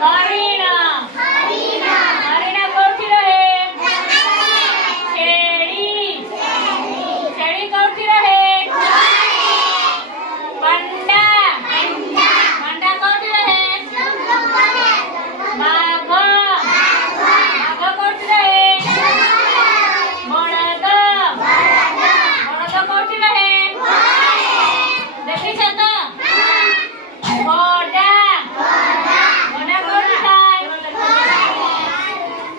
हरिण हरिण कोठी रहे छेड़ी छेड़ी कोठी रहे पंडा पंडा कोठी रहे बाघ बाघ कोठी रहे बड़द बड़द कोठी रहे देखी तो बड़ा बड़ा कोठी थाए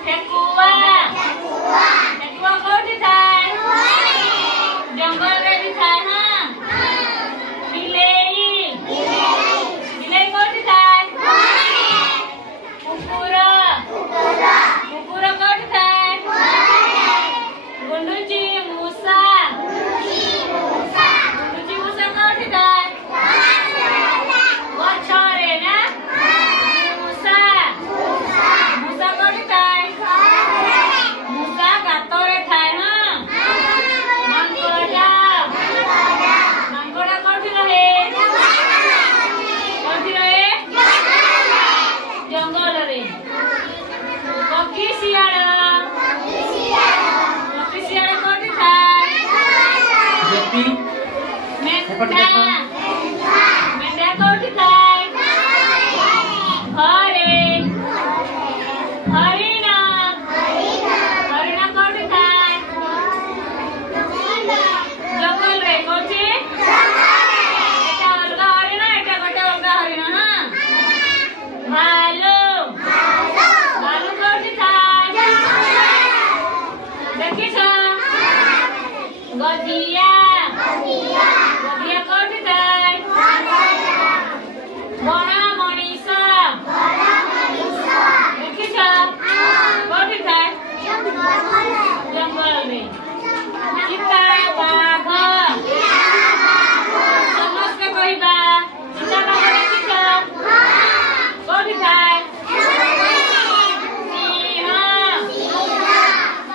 ठेकुआ ठेकुआ कोठी थाए जंगल रे भी थाए हां बिलेई बिलेई कोठी थाए कुकुर कुकुर कोठी थाए गुंडुची मूसा गुंडुची मूसा कोठी थाए गछरे ना मूसा मूसा कोठी थाए मूसा गातरे थाए हां मांकोड़ा मांकोड़ा कोठी रहे जंगल रे पक्षी शियाल पक्षी शियाल कोठी थाए जेपी मेंढा मेंढा कोठी थाए घरे हरिण हरिण कोठी थाए जंगल रे कोठी एटा अलगा हरिण एटा गोटे अलगा हरिण हां भालू भालू कोठी थाए देखी गदिया गदिया कोठी थाए